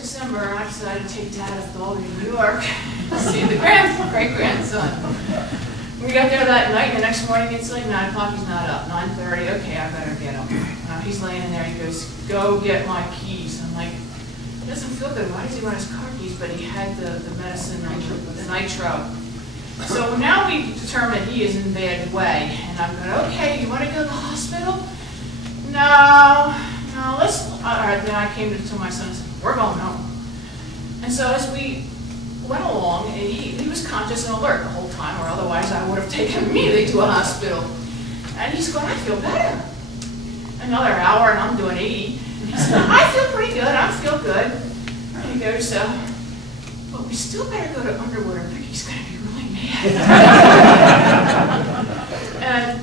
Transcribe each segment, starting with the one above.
December, I decided to take Dad up all to New York to see the great-grandson. We got there that night, and the next morning it's like 9 o'clock, he's not up. 9:30, okay, I better get him. He's laying in there, he goes, go get my keys. I'm like, it doesn't feel good, why does he want his car keys? But he had the medicine, the nitro. So now we determine he is in bad way. And I'm going, okay, you want to go to the hospital? No, let's, all right, then I came to my son and said, we're going home. And so as we went along, he was conscious and alert the whole time, or otherwise I would have taken him immediately to a hospital. And he's going, I feel better. Another hour and I'm doing 80. And he said, I feel pretty good, I feel good. And he goes, but we still better go to Underwood or Vicky's going to be really mad. And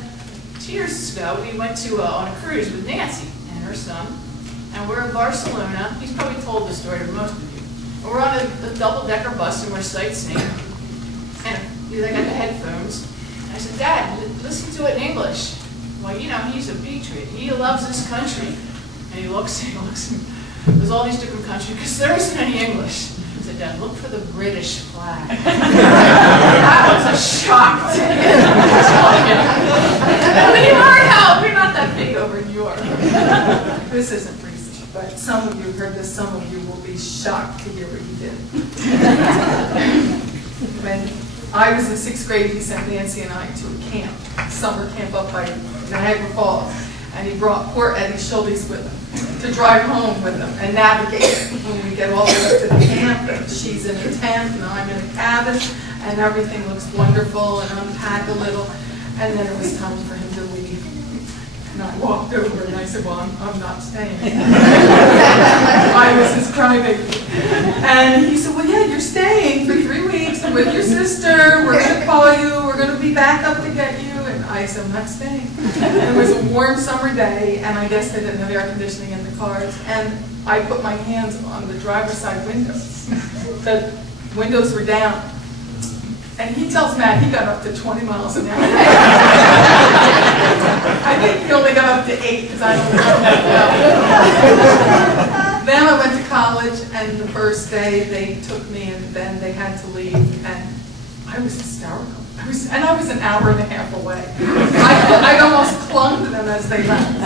2 years ago, we went to on a cruise with Nancy and her son. And we're in Barcelona. He's probably told this story to most of you. And we're on a double-decker bus and we're sightseeing. And they got the headphones. And I said, Dad, listen to it in English. Well, you know, he's a patriot. He loves this country. And he looks, and there's all these different countries, because there isn't any English. I said, Dad, look for the British flag. That was a shock to him. And then you learn how we're not that big over in Europe. This isn't British, but some of you heard this, some of you will be shocked to hear what he did. When I was in 6th grade, he sent Nancy and I to a camp, summer camp up by Niagara Falls, and he brought poor Eddie Schultes with him to drive home with him and navigate. When we get all the way to the camp, and she's in a tent and I'm in a cabin, and everything looks wonderful, and unpack a little, and then it was time for him to leave. And I walked over and I said, well, I'm not staying. I was his crybaby. And he said, well, yeah, you're staying for 3 weeks with your sister. We're going to call you. We're going to be back up to get you. And I said, I'm not staying. And it was a warm summer day, and I guess they didn't have air conditioning in the cars. And I put my hands on the driver's side windows. The windows were down. And he tells Matt he got up to 20 miles an hour. I think he only got up to 8 because I don't know. Then I went to college, and the first day they took me, and then they had to leave, and I was hysterical. I was an hour and a half away. I almost clung to them as they left.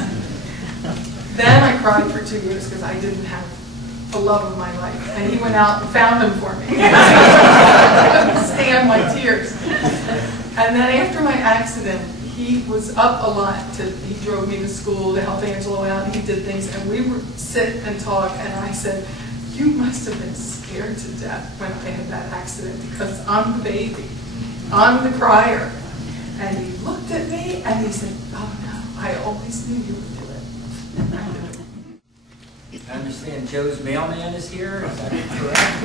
Then I cried for 2 years because I didn't have the love of my life. And he went out and found them for me. I couldn't stand my tears. And then after my accident, he was up a lot. He drove me to school to help Angelo out, and he did things. And we would sit and talk, and I said, you must have been scared to death when I had that accident, because I'm the baby. I'm the crier. And he looked at me, and he said, oh no, I always knew you would do it. And I did it. I understand Joe's mailman is here. Is that correct?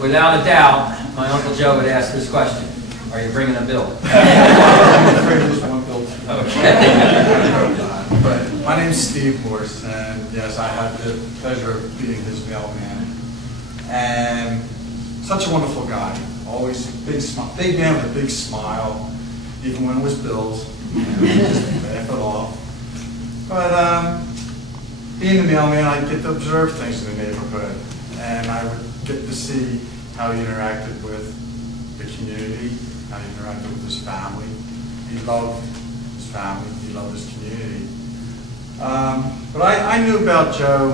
Without a doubt, my Uncle Joe would ask this question. Are you bringing a bill? I'm afraid there's one bill. Okay. But my name's Steve Horst, and yes, I had the pleasure of being his mailman. And such a wonderful guy. Always big man with a big smile. Even when it was bills, just laugh it off. But being the mailman, I'd get to observe things in the neighborhood, and I would get to see how he interacted with the community, how he interacted with his family. He loved his family, he loved his community. But I knew about Joe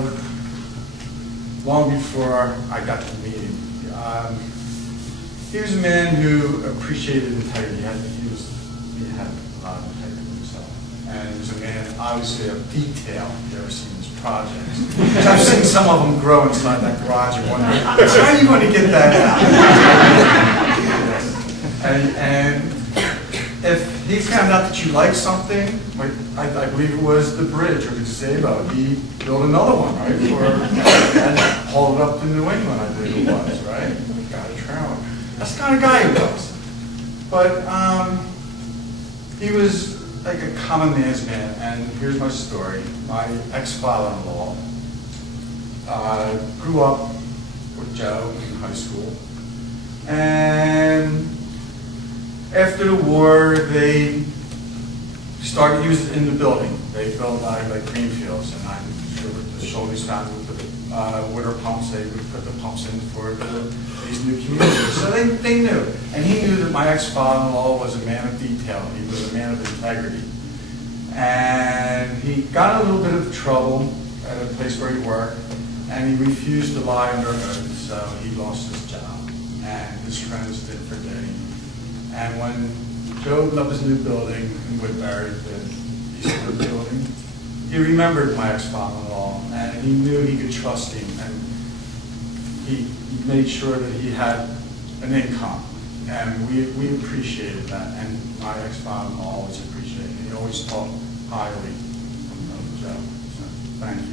long before I got to meet him. He was a man who appreciated integrity. He had a lot of integrity himself. And he was a man, obviously, of detail. If you've ever seen his projects. I've seen some of them grow inside that garage and wonder, how are you going to get that out? And if he found out that you liked something, like I believe it was the bridge or the gazebo, he built another one, right? And hauled it up to New England, I believe it was, right? Got a trailer. That's the kind of guy he was. But he was like a common man's man, and here's my story. My ex-father-in-law grew up with Joe in high school, and after the war, they He was in the building. They built like greenfields, and the Schultes family would put the water pumps. They would put the pumps in for these new communities. So they knew, and he knew that my ex-father-in-law was a man of detail. He was a man of integrity, and he got in a little bit of trouble at a place where he worked, and he refused to lie under oath, so he lost his job, and his friends did forget him. And when Joe opened up his new building in Woodbury, the Eastwood building, he remembered my ex-father-in-law, and he knew he could trust him, and he made sure that he had an income, and we appreciated that, and my ex-father-in-law always appreciated it. He always talked highly of Joe, so thank you.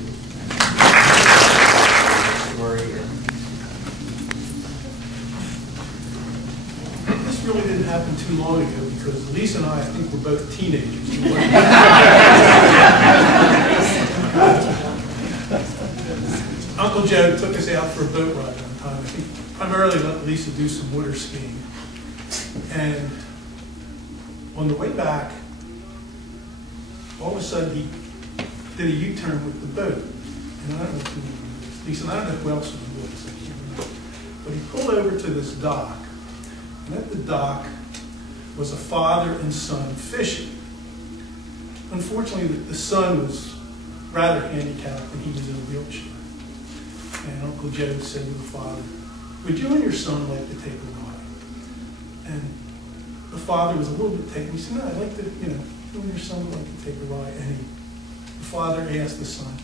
This really didn't happen too long ago because Lisa and I think we're both teenagers. Uncle Joe took us out for a boat ride one time. I think primarily let Lisa do some water skiing. And on the way back, all of a sudden he did a U-turn with the boat. And I don't know who it was. Lisa, and I don't know who else was with us. I can't remember. But he pulled over to this dock. And at the dock was a father and son fishing. Unfortunately, the son was rather handicapped and he was in a wheelchair. And Uncle Joe said to the father, "Would you and your son like to take a ride?" And the father was a little bit taken. He said, "No, I'd like to, you and your son would like to take a ride." And the father asked the son.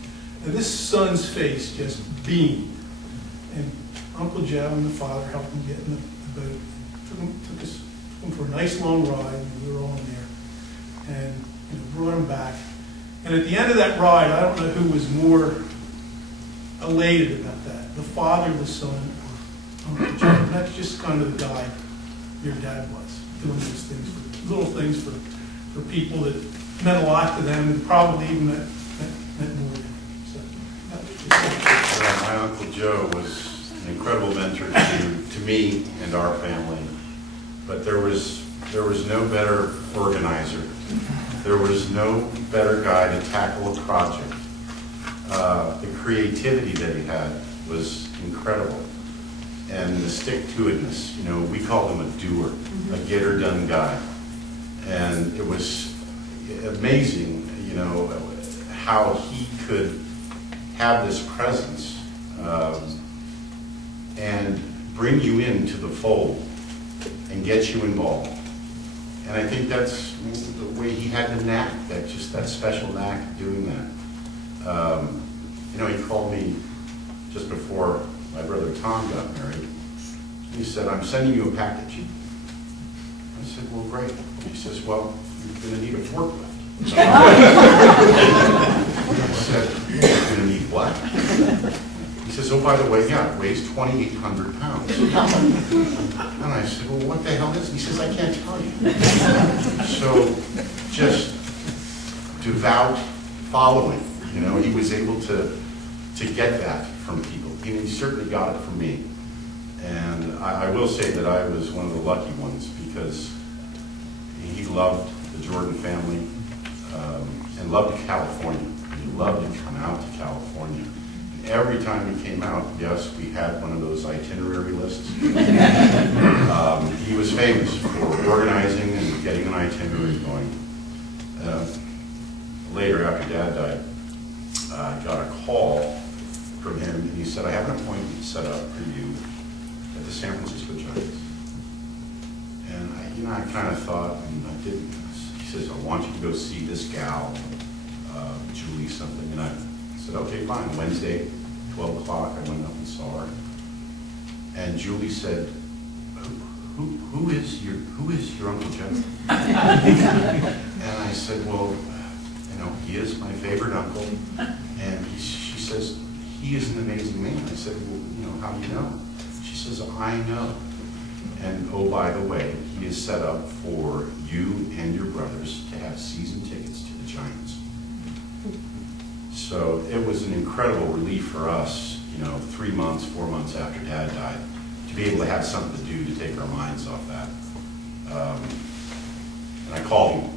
And this son's face just beamed. And Uncle Joe and the father helped him get in the boat. Took him for a nice long ride, and we were all in there. And brought him back. And at the end of that ride, I don't know who was more elated about that, the father, the son, or Uncle Joe. And that's just kind of the guy your dad was, doing those things, little things for people that meant a lot to them and probably even meant more to them. So that was just my Uncle Joe was an incredible mentor to me and our family, but there was no better organizer. There was no better guy to tackle a project. The creativity that he had was incredible. And the stick-to-itness, we called him a doer, a get-her-done guy. And it was amazing, how he could have this presence and bring you into the fold and get you involved. And I think that's the way he had the knack, that special knack of doing that. He called me just before my brother Tom got married. He said, "I'm sending you a package." I said, "Well, great." He says, "Well, you're going to need a forklift." I said, "You're going to need what?" He says, "Oh, by the way, yeah, it weighs 2,800 pounds. And I said, "Well, what the hell is it?" He says, "I can't tell you." So just devout following, he was able to get that from people. He certainly got it from me. And I will say that I was one of the lucky ones because he loved the Jordan family and loved California. He loved to come out to California. And every time he came out, yes, we had one of those itinerary lists. He was famous for organizing and getting an itinerary going. Later, after Dad died, I got a call from him, and he said, "I have an appointment set up for you at the San Francisco Giants." And I kind of thought, and I didn't. He says, "I want you to go see this gal, Julie something." And I said, "Okay, fine." Wednesday, 12 o'clock, I went up and saw her. And Julie said, who is your Uncle Joe?" And I said, "Well, he is my favorite uncle." And she says, "He is an amazing man." I said, "Well, how do you know?" She says, "I know. And oh, by the way, he is set up for you and your brothers to have season tickets to the Giants." So it was an incredible relief for us, 3 months, 4 months after Dad died, to be able to have something to do to take our minds off that. And I called him